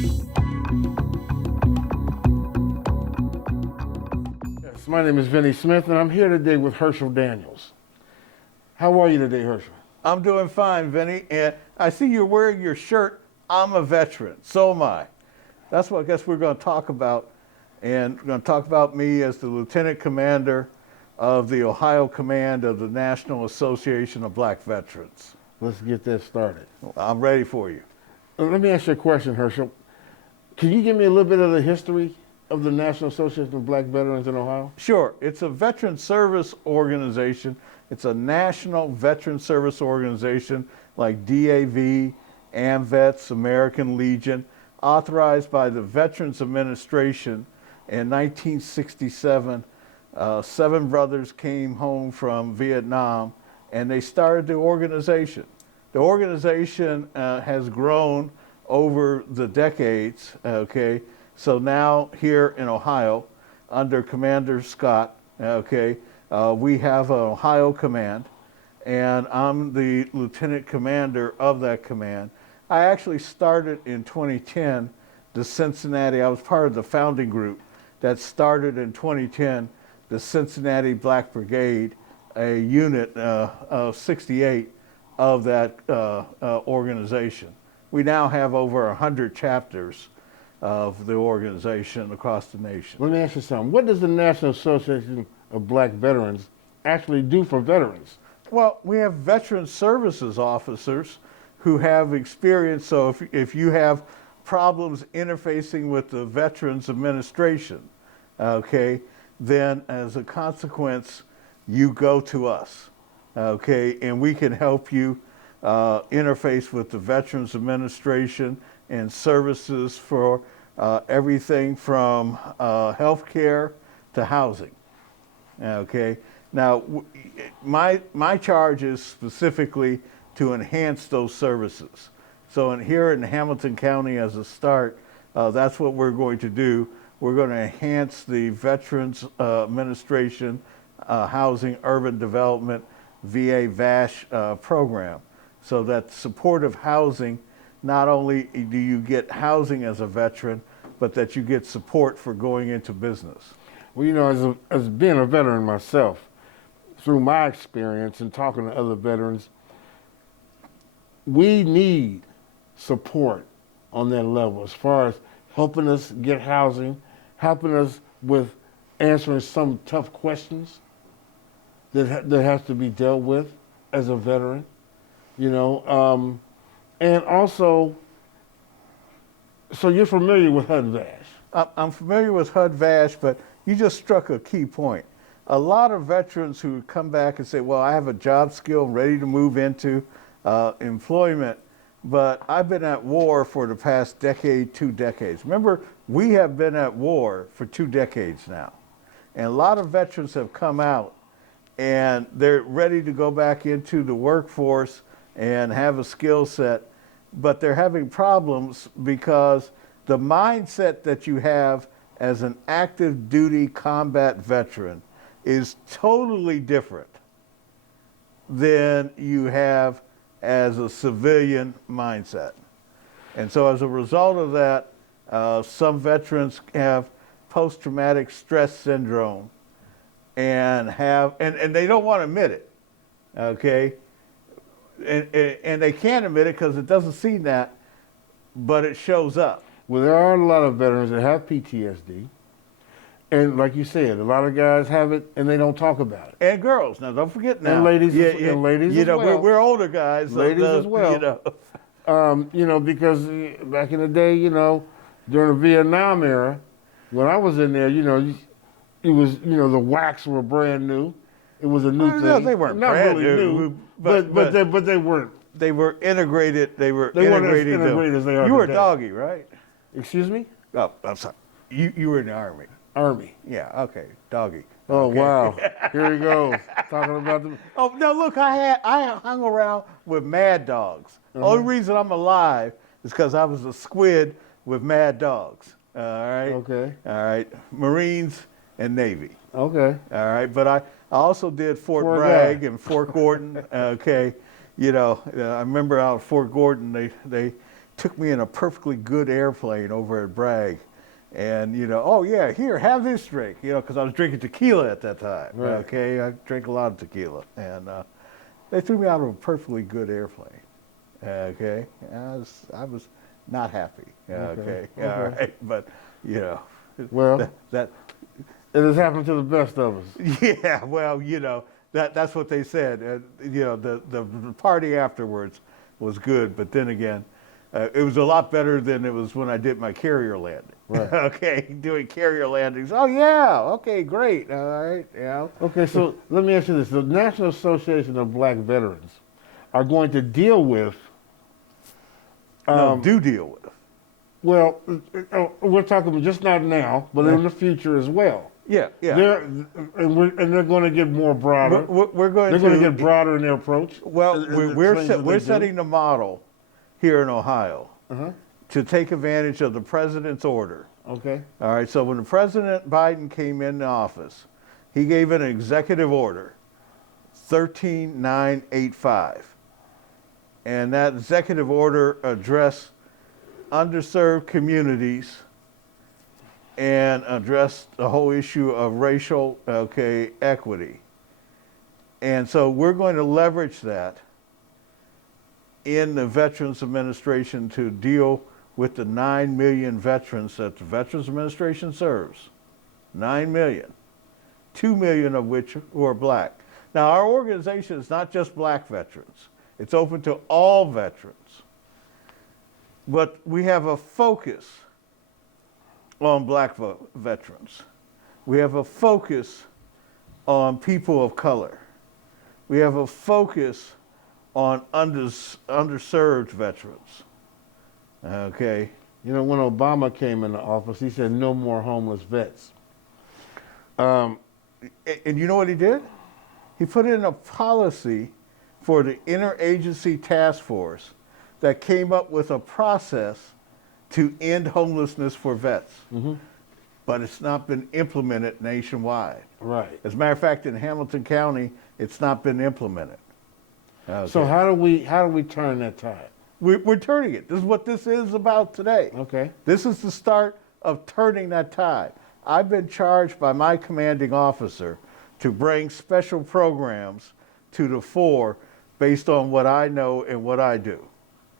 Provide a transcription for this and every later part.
Yes, my name is Vinny Smith, and I'm here today with Herschel Daniels. How are you today, Herschel? I'm doing fine, Vinny, and I see you're wearing your shirt, I'm a veteran, so am I. That's what I guess we're going to talk about, and we're going to talk about me as the Lieutenant Commander of the Ohio Command of the National Association of Black Veterans. Let's get that started. I'm ready for you. Let me ask you a question, Herschel. Can you give me a little bit of the history of the National Association of Black Veterans in Ohio? Sure. It's a veteran service organization. It's a national veteran service organization like DAV, Nabvets, American Legion, authorized by the Veterans Administration in 1967. 7 brothers came home from Vietnam, and they started the organization. The organization has grown over the decades, okay? So now here in Ohio, under Commander Scott, okay, we have an Ohio command, and I'm the lieutenant commander of that command. I actually started in 2010, the Cincinnati, I was part of the founding group that started in 2010, the Cincinnati Black Brigade, a unit of 68 of that organization. We now have over 100 chapters of the organization across the nation. Let me ask you something. What does the National Association of Black Veterans actually do for veterans? Well, we have veteran services officers who have experience. So if you have problems interfacing with the Veterans Administration, okay, then as a consequence, you go to us, okay, and we can help you interface with the Veterans Administration and services for everything from health care to housing, okay. Now, my charge is specifically to enhance those services. So here in Hamilton County as a start, that's what we're going to do. We're going to enhance the Veterans Administration Housing Urban Development VA VASH program, so that supportive housing, not only do you get housing as a veteran, but that you get support for going into business. Well, you know, as being a veteran myself, through my experience and talking to other veterans, we need support on that level as far as helping us get housing, helping us with answering some tough questions that has to be dealt with as a veteran, you know, and also, so you're familiar with HUD-VASH? I'm familiar with HUD-VASH, but you just struck a key point. A lot of veterans who come back and say, well, I have a job skill, ready to move into employment, but I've been at war for the past decade, 2 decades. Remember, we have been at war for 2 decades now. And a lot of veterans have come out and they're ready to go back into the workforce and have a skill set, but they're having problems because the mindset that you have as an active duty combat veteran is totally different than you have as a civilian mindset. And so as a result of that, some veterans have post-traumatic stress syndrome and they don't want to admit it, okay? And they can't admit it because it doesn't seem that, but it shows up. Well, there are a lot of veterans that have PTSD. And like you said, a lot of guys have it and they don't talk about it. And girls, now don't forget now. And ladies, and ladies you as know, well. we're older guys. Ladies as well. You know, because back in the day, you know, during the Vietnam era, when I was in there, you know, it was, you know, the whacks were brand new. It was a new thing. No, they weren't not brand really new, but they weren't. They were integrated. They weren't integrated. as integrated as they are You were today. doggy, right? Excuse me? Oh, I'm sorry. You were in the Army. Army. Yeah, okay, doggy. Oh, okay. wow. Here he goes. Talking about the... Oh, no, look, I hung around with mad dogs. The only reason I'm alive is because I was a squid with mad dogs. All right? Okay. All right. Marines and Navy. Okay. All right. But I also did Fort Bragg and Fort Gordon. Okay. You know, I remember out at Fort Gordon, they took me in a perfectly good airplane over at Bragg. And, oh yeah, here, have this drink, because I was drinking tequila at that time. Right. Okay, I drink a lot of tequila. And they threw me out of a perfectly good airplane. Okay, I was not happy. Okay, all right, but, Well, that it has happened to the best of us. yeah, well, that's what they said. The party afterwards was good, but then again, it was a lot better than it was when I did my carrier landing. Right. Okay, doing carrier landings. Oh yeah, okay, great. All right, Okay, so let me ask you this: the National Association of Black Veterans are going to deal with. Do deal with. Well, we're talking about just not now, but in the future as well. Yeah. And they're going to get more broader. We're going They're going to get broader in their approach. Well, we're setting the model here in Ohio to take advantage of the president's order. Okay. All right. So when President Biden came into office, he gave an executive order, 13985, and that executive order addressed underserved communities and addressed the whole issue of racial equity. And so we're going to leverage that in the Veterans Administration to deal with the 9 million veterans that the Veterans Administration serves. 9 million. 2 million of which who are black. Now, our organization is not just black veterans. It's open to all veterans. But we have a focus on black veterans. We have a focus on people of color. We have a focus on underserved veterans. Okay. When Obama came into office, he said no more homeless vets. And you know what he did? He put in a policy for the interagency task force that came up with a process to end homelessness for vets. Mm-hmm. But it's not been implemented nationwide. Right. As a matter of fact, in Hamilton County, it's not been implemented. Okay. So how do we turn that tide? We're turning it. This is what this is about today. Okay. This is the start of turning that tide. I've been charged by my commanding officer to bring special programs to the fore based on what I know and what I do.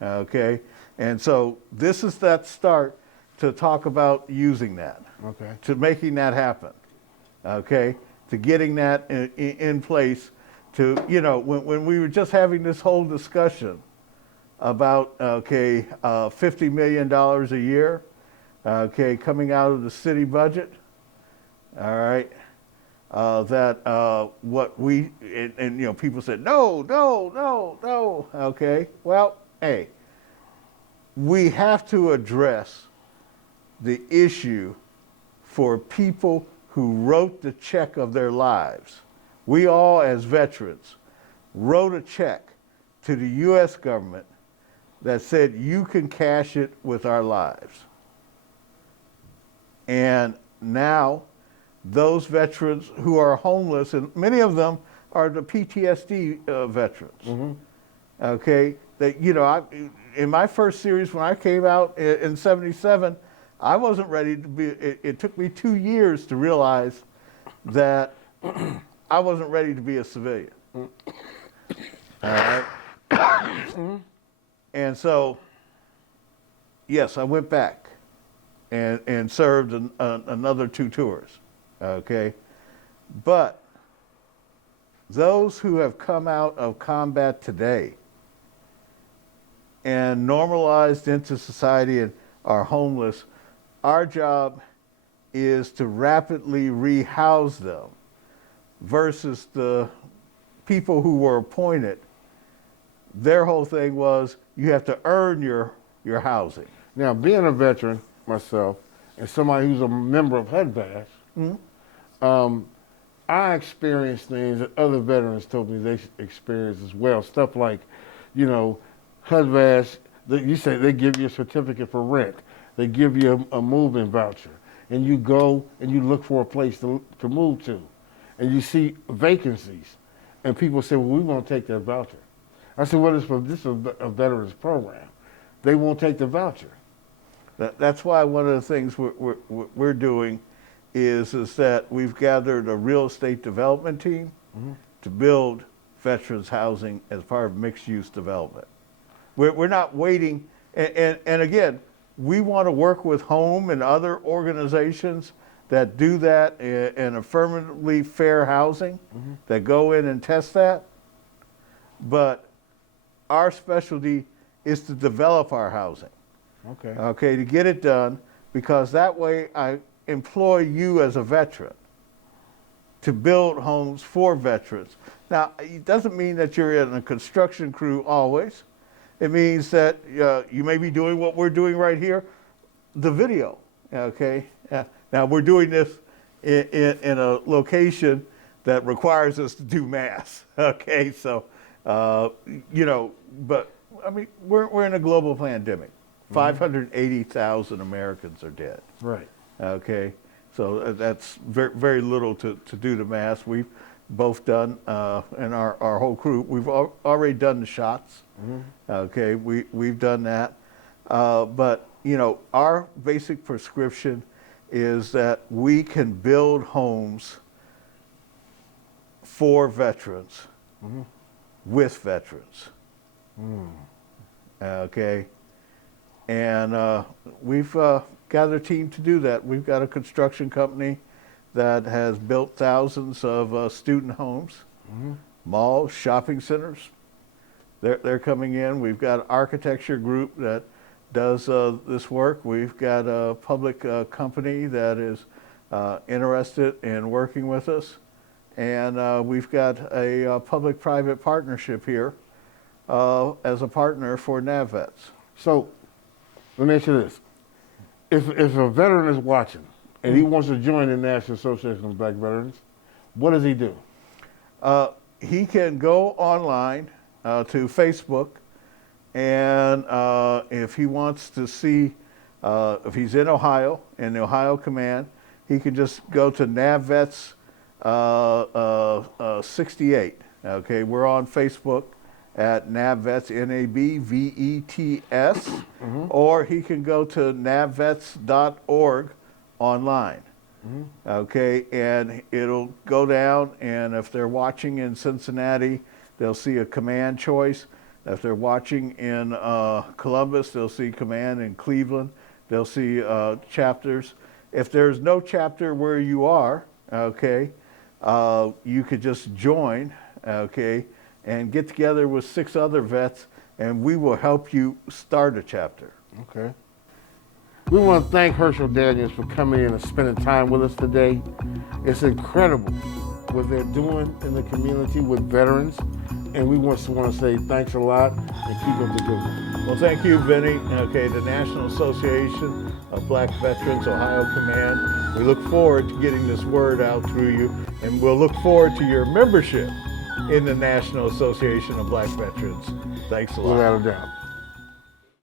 Okay? And so this is that start to talk about using that. Okay. To making that happen. Okay? To getting that in place to, when we were just having this whole discussion about, $50 million a year, coming out of the city budget, all right, what we, and people said, no, okay. Well, hey, we have to address the issue for people who wrote the check of their lives. We all, as veterans, wrote a check to the U.S. government that said, you can cash it with our lives. And now, those veterans who are homeless, and many of them are the PTSD veterans, mm-hmm. Okay? That, in my first series, when I came out in 77, I wasn't ready to be, it took me 2 years to realize that I wasn't ready to be a civilian. All right? And so, yes, I went back and served another 2 tours, okay? But those who have come out of combat today and normalized into society and are homeless, our job is to rapidly rehouse them versus the people who were appointed. Their whole thing was you have to earn your housing. Now, being a veteran myself and somebody who's a member of HUD-VASH, mm-hmm. I experienced things that other veterans told me they experienced as well. Stuff like, HUD-VASH, you say they give you a certificate for rent. They give you a move-in voucher. And you go and you look for a place to move to. And you see vacancies. And people say, well, we won't take that voucher. I said, well, this is a veterans program. they won't take the voucher. That's why one of the things we're doing is that we've gathered a real estate development team to build veterans housing as part of mixed-use development. We're not waiting, and again, we want to work with Home and other organizations that do that in affirmatively fair housing, that go in and test that. But our specialty is to develop our housing. Okay, to get it done, because that way I employ you as a veteran to build homes for veterans. Now, it doesn't mean that you're in a construction crew always. It means that you may be doing what we're doing right here, the video, okay? Now, we're doing this in a location that requires us to do mass, okay? So, you know, but, I mean, we're in a global pandemic. 580,000 Americans are dead. Right. Okay, so that's very, very little to do the math. We've both done, and our whole crew, we've already done the shots. Okay, we've done that. But, you know, our basic prescription is that we can build homes for veterans, with veterans. Okay. And we've gathered a team to do that. We've got a construction company that has built thousands of student homes, malls, shopping centers. They're coming in. We've got an architecture group that does this work. We've got a public company that is interested in working with us. And we've got a public-private partnership here as a partner for Nabvets. So, let me ask you this. If a veteran is watching and he wants to join the National Association of Black Veterans, what does he do? He can go online to Facebook, and if he wants to see, if he's in Ohio, in the Ohio Command, he can just go to Nabvets 68. Okay, we're on Facebook at Nabvets, Nabvets, or he can go to nabvets.org online. Okay, and it'll go down, and if they're watching in Cincinnati, they'll see a command choice. If they're watching in Columbus, they'll see command in Cleveland. They'll see chapters. If there's no chapter where you are, okay, you could just join, okay, and get together with 6 other vets, and we will help you start a chapter. Okay. We want to thank Herschel Daniels for coming in and spending time with us today. It's incredible what they're doing in the community with veterans, and we want to say thanks a lot and keep up the good work. Well, thank you, Vinny. Okay, the National Association of Black Veterans, Ohio Command. We look forward to getting this word out through you, and we'll look forward to your membership in the National Association of Black Veterans. Thanks a lot. Without a doubt.